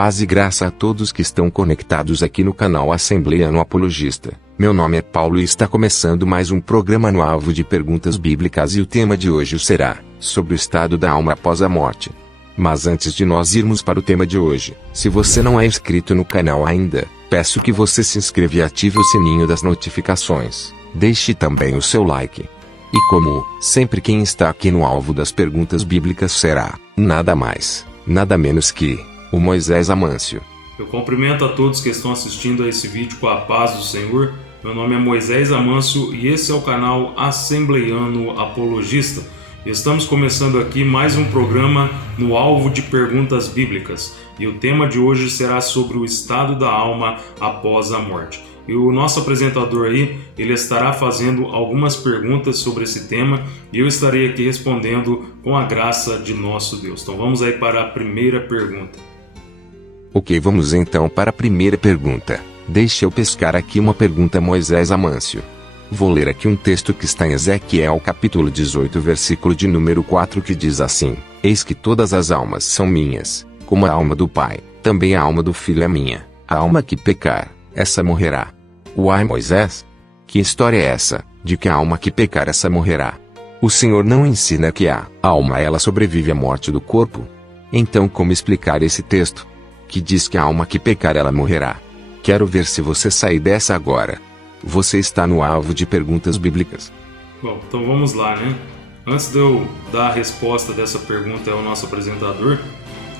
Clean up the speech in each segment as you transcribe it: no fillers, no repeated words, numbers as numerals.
Paz e graça a todos que estão conectados aqui no canal Assembleia no Apologista. Meu nome é Paulo e está começando mais um programa no alvo de perguntas bíblicas e o tema de hoje será sobre o estado da alma após a morte. Mas antes de nós irmos para o tema de hoje, se você não é inscrito no canal ainda, peço que você se inscreva e ative o sininho das notificações. Deixe também o seu like. E como sempre, quem está aqui no alvo das perguntas bíblicas será nada mais, nada menos que o Moisés Amâncio. Eu cumprimento a todos que estão assistindo a esse vídeo com a paz do Senhor. Meu nome é Moisés Amâncio e esse é o canal Assembleiano Apologista. Estamos começando aqui mais um programa no alvo de perguntas bíblicas. E o tema de hoje será sobre o estado da alma após a morte. E o nosso apresentador aí, ele estará fazendo algumas perguntas sobre esse tema e eu estarei aqui respondendo com a graça de nosso Deus. Então vamos aí para a primeira pergunta. Ok, vamos então para a primeira pergunta. Deixa eu pescar aqui uma pergunta, Moisés Amâncio. Vou ler aqui um texto que está em Ezequiel capítulo 18, versículo de número 4, que diz assim: Eis que todas as almas são minhas, como a alma do Pai, também a alma do Filho é minha. A alma que pecar, essa morrerá. Uai, Moisés? Que história é essa, de que a alma que pecar essa morrerá? O Senhor não ensina que a alma ela sobrevive à morte do corpo? Então como explicar esse texto? Que diz que a alma que pecar ela morrerá. Quero ver se você sair dessa agora. Você está no alvo de perguntas bíblicas. Bom, então vamos lá, né? Antes de eu dar a resposta dessa pergunta ao nosso apresentador,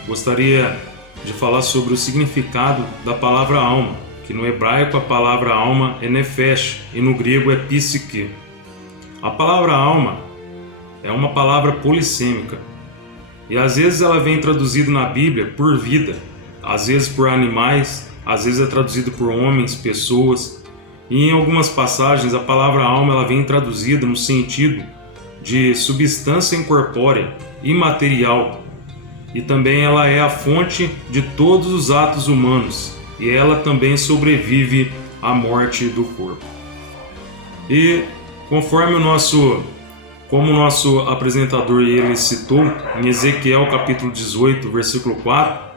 gostaria de falar sobre o significado da palavra alma, que no hebraico a palavra alma é nefesh e no grego é psique. A palavra alma é uma palavra polissêmica e às vezes ela vem traduzida na Bíblia por vida, às vezes por animais, às vezes é traduzido por homens, pessoas, e em algumas passagens a palavra alma ela vem traduzida no sentido de substância incorpórea, imaterial, e também ela é a fonte de todos os atos humanos, e ela também sobrevive à morte do corpo. E conforme como o nosso apresentador ele citou, em Ezequiel capítulo 18, versículo 4,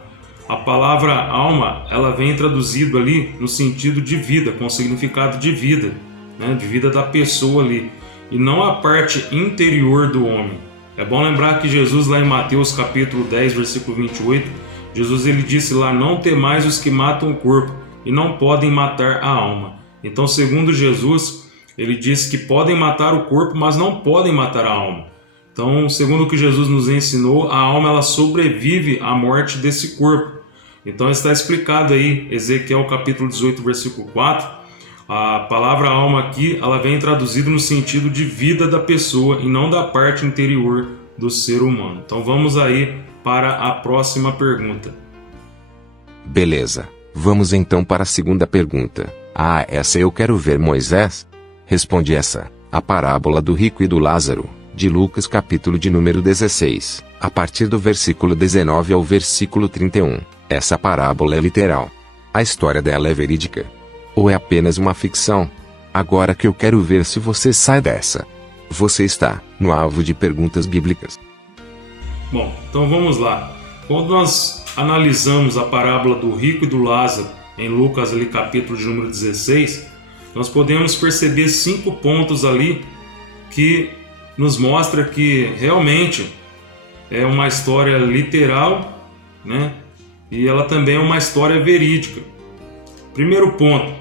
a palavra alma, ela vem traduzida ali no sentido de vida, com o significado de vida, né, de vida da pessoa ali, e não a parte interior do homem. É bom lembrar que Jesus lá em Mateus capítulo 10, versículo 28, Jesus ele disse lá: não temais os que matam o corpo e não podem matar a alma. Então, segundo Jesus, ele disse que podem matar o corpo, mas não podem matar a alma. Então, segundo o que Jesus nos ensinou, a alma ela sobrevive à morte desse corpo. Então está explicado aí, Ezequiel capítulo 18, versículo 4, a palavra alma aqui, ela vem traduzida no sentido de vida da pessoa e não da parte interior do ser humano. Então vamos aí para a próxima pergunta. Beleza, vamos então para a segunda pergunta. Ah, essa eu quero ver, Moisés. Responde essa, a parábola do rico e do Lázaro, de Lucas capítulo de número 16, a partir do versículo 19 ao versículo 31. Essa parábola é literal. A história dela é verídica. Ou é apenas uma ficção? Agora que eu quero ver se você sai dessa. Você está no alvo de perguntas bíblicas. Bom, então vamos lá. Quando nós analisamos a parábola do rico e do Lázaro, em Lucas ali, capítulo de número 16, nós podemos perceber 5 pontos ali que nos mostra que realmente é uma história literal, né? E ela também é uma história verídica. Primeiro ponto,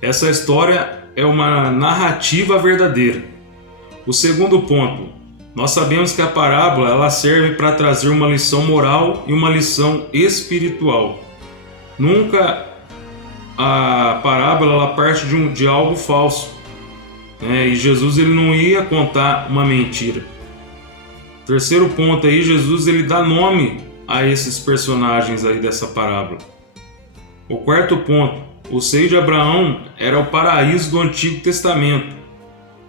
essa história é uma narrativa verdadeira. O segundo ponto, nós sabemos que a parábola ela serve para trazer uma lição moral e uma lição espiritual. Nunca a parábola ela parte de algo falso, né? E Jesus ele não ia contar uma mentira. Terceiro ponto aí, Jesus ele dá nome a esses personagens aí dessa parábola. O quarto ponto, o seio de Abraão era o paraíso do Antigo Testamento.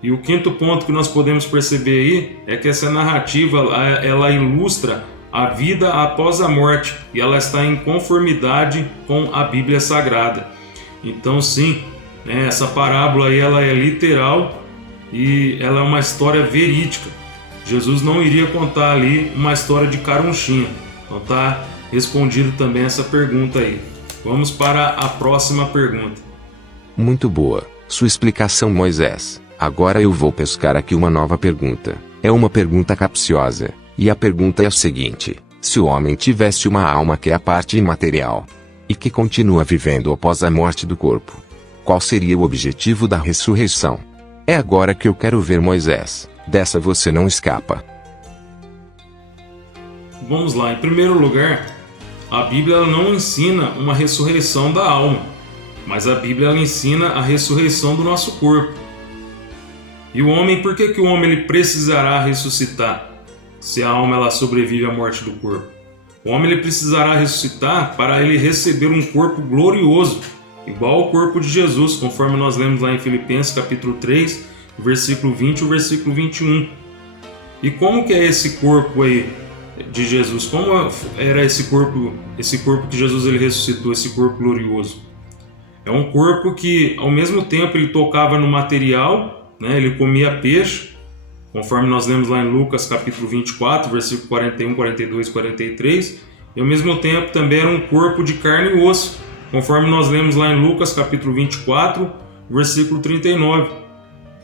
E o quinto ponto que nós podemos perceber aí é que essa narrativa ela ilustra a vida após a morte e ela está em conformidade com a Bíblia Sagrada. Então sim, né, essa parábola aí ela é literal e ela é uma história verídica. Jesus não iria contar ali uma história de carunchinha. Então tá respondido também essa pergunta aí. Vamos para a próxima pergunta. Muito boa sua explicação, Moisés. Agora eu vou pescar aqui uma nova pergunta. É uma pergunta capciosa, e a pergunta é a seguinte: se o homem tivesse uma alma que é a parte imaterial, e que continua vivendo após a morte do corpo, qual seria o objetivo da ressurreição? É agora que eu quero ver, Moisés. Dessa você não escapa. Vamos lá, em primeiro lugar, a Bíblia ela não ensina uma ressurreição da alma, mas a Bíblia ela ensina a ressurreição do nosso corpo. E o homem, por que o homem ele precisará ressuscitar se a alma ela sobrevive à morte do corpo? O homem ele precisará ressuscitar para ele receber um corpo glorioso, igual ao corpo de Jesus, conforme nós lemos lá em Filipenses capítulo 3, versículo 20 e o versículo 21. E como que é esse corpo aí de Jesus? Como era esse corpo que Jesus ele ressuscitou, esse corpo glorioso? É um corpo que ao mesmo tempo ele tocava no material, né? Ele comia peixe, conforme nós lemos lá em Lucas capítulo 24, versículo 41, 42 e 43, e ao mesmo tempo também era um corpo de carne e osso, conforme nós lemos lá em Lucas capítulo 24, versículo 39.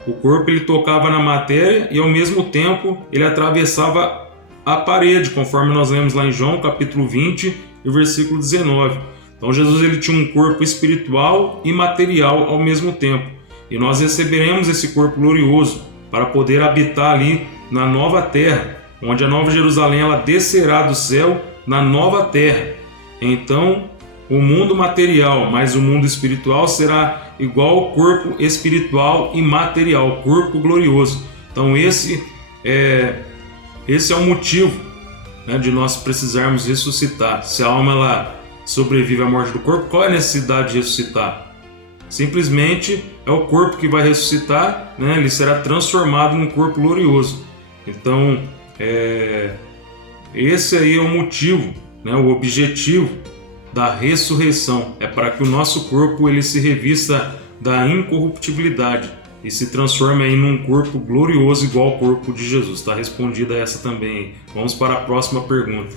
O corpo ele tocava na matéria e ao mesmo tempo ele atravessava a parede, conforme nós lemos lá em João capítulo 20 e versículo 19. Então Jesus ele tinha um corpo espiritual e material ao mesmo tempo. E nós receberemos esse corpo glorioso para poder habitar ali na nova terra, onde a Nova Jerusalém ela descerá do céu na nova terra. Então o mundo material mais o mundo espiritual será igual ao corpo espiritual e material, corpo glorioso. Então esse é o motivo, né, de nós precisarmos ressuscitar. Se a alma ela sobrevive à morte do corpo, qual é a necessidade de ressuscitar? Simplesmente é o corpo que vai ressuscitar, né, ele será transformado num corpo glorioso. Então esse aí é o motivo, né, o objetivo da ressurreição, é para que o nosso corpo ele se revista da incorruptibilidade e se transforme aí num corpo glorioso igual ao corpo de Jesus. Está respondida essa também. Vamos para a próxima pergunta.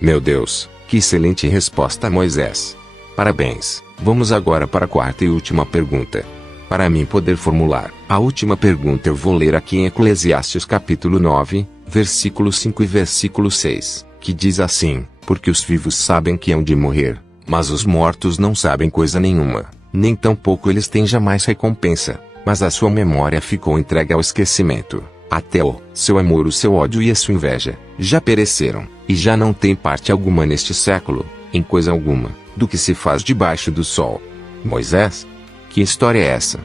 Meu Deus, que excelente resposta, Moisés. Parabéns. Vamos agora para a quarta e última pergunta. Para mim poder formular a última pergunta, eu vou ler aqui em Eclesiastes capítulo 9, versículo 5 e versículo 6, que diz assim: porque os vivos sabem que hão de morrer, mas os mortos não sabem coisa nenhuma, nem tampouco eles têm jamais recompensa, mas a sua memória ficou entregue ao esquecimento. Até o seu amor, o seu ódio e a sua inveja já pereceram, e já não tem parte alguma neste século, em coisa alguma, do que se faz debaixo do sol. Moisés, que história é essa?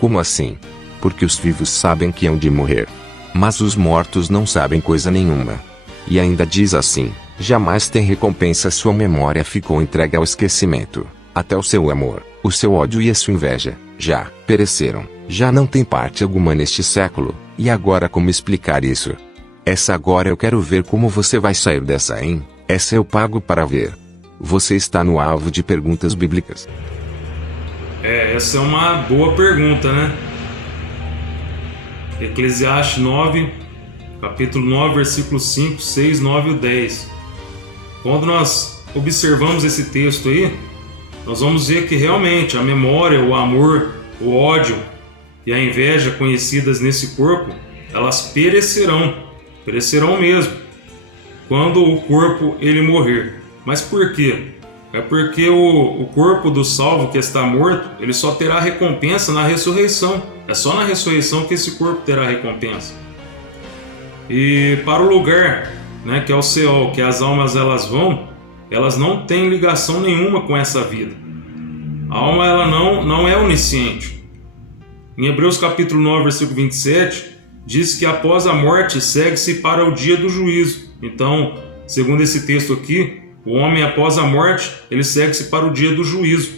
Como assim? Porque os vivos sabem que hão de morrer, mas os mortos não sabem coisa nenhuma. E ainda diz assim: jamais tem recompensa, sua memória ficou entregue ao esquecimento. Até o seu amor, o seu ódio e a sua inveja já pereceram, já não tem parte alguma neste século. E agora como explicar isso? Essa agora eu quero ver como você vai sair dessa, hein? Essa eu pago para ver. Você está no alvo de perguntas bíblicas. Essa é uma boa pergunta, né? Eclesiastes 9, capítulo 9, versículos 5, 6, 9 e 10. Quando nós observamos esse texto aí, nós vamos ver que realmente a memória, o amor, o ódio e a inveja conhecidas nesse corpo, elas perecerão mesmo, quando o corpo ele morrer. Mas por quê? É porque o corpo do salvo que está morto, ele só terá recompensa na ressurreição. É só na ressurreição que esse corpo terá recompensa. E para o lugar, né, que é o Seol, que as almas elas não têm ligação nenhuma com essa vida. A alma ela não é onisciente. Em Hebreus capítulo 9, versículo 27, diz que após a morte segue-se para o dia do juízo. Então, segundo esse texto aqui, o homem após a morte, ele segue-se para o dia do juízo.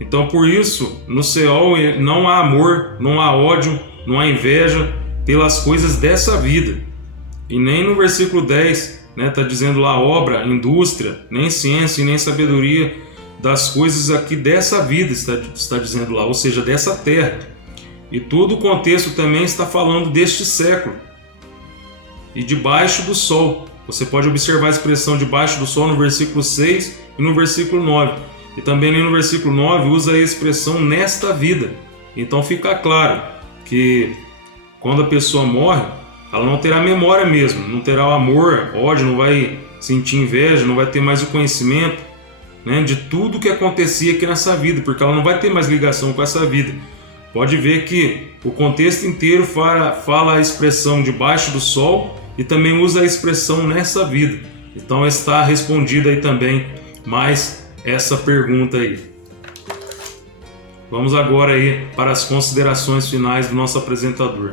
Então, por isso, no Seol não há amor, não há ódio, não há inveja pelas coisas dessa vida. E nem no versículo 10, né, está dizendo lá obra, indústria, nem ciência e nem sabedoria das coisas aqui dessa vida, está dizendo lá, ou seja, dessa terra. E todo o contexto também está falando deste século e debaixo do sol, Você pode observar a expressão debaixo do sol no versículo 6 e no versículo 9. E também ali no versículo 9 usa a expressão nesta vida. Então fica claro que quando a pessoa morre, ela não terá memória mesmo, não terá o amor, ódio, não vai sentir inveja, não vai ter mais o conhecimento, né, de tudo que acontecia aqui nessa vida, porque ela não vai ter mais ligação com essa vida. Pode ver que o contexto inteiro fala a expressão debaixo do sol e também usa a expressão nessa vida. Então está respondida aí também mais essa pergunta aí. Vamos agora aí para as considerações finais do nosso apresentador.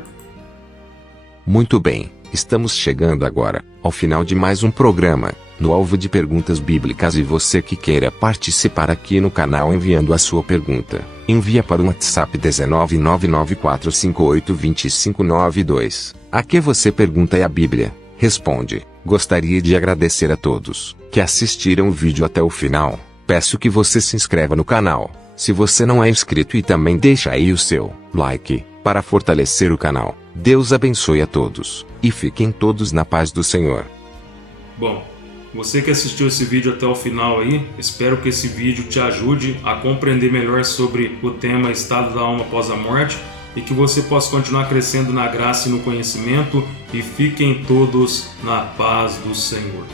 Muito bem, estamos chegando agora ao final de mais um programa, no alvo de perguntas bíblicas, e você que queira participar aqui no canal enviando a sua pergunta, envia para o WhatsApp 19994582592. A que você pergunta e a Bíblia responde. Gostaria de agradecer a todos que assistiram o vídeo até o final. Peço que você se inscreva no canal, se você não é inscrito, e também deixa aí o seu like, para fortalecer o canal. Deus abençoe a todos, e fiquem todos na paz do Senhor. Bom, você que assistiu esse vídeo até o final aí, espero que esse vídeo te ajude a compreender melhor sobre o tema estado da alma após a morte, e que você possa continuar crescendo na graça e no conhecimento, e fiquem todos na paz do Senhor.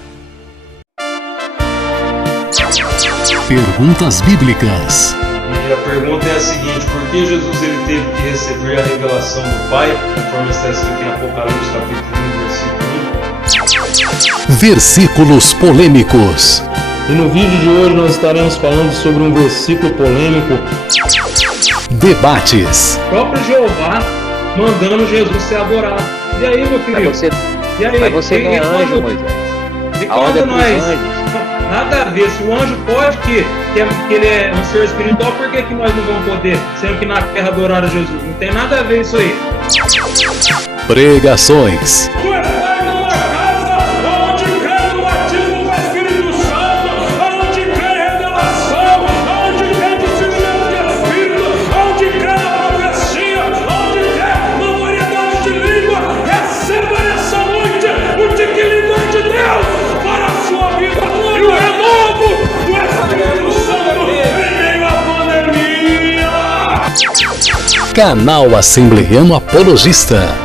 Perguntas bíblicas. E a pergunta é a seguinte: por que Jesus ele teve que receber a revelação do Pai, conforme está escrito em Apocalipse capítulo 1, versículo 1? Versículos polêmicos. E no vídeo de hoje nós estaremos falando sobre um versículo polêmico. Debates. O próprio Jeová mandando Jesus ser adorado. E aí, meu filho? Mas você não é anjo, Moisés. E quando nós... Nada a ver. Se o anjo pode, que ele é um ser espiritual, por que nós não vamos poder? Sendo que na terra adoraram Jesus. Não tem nada a ver isso aí. Pregações. Canal Assembleiano Apologista.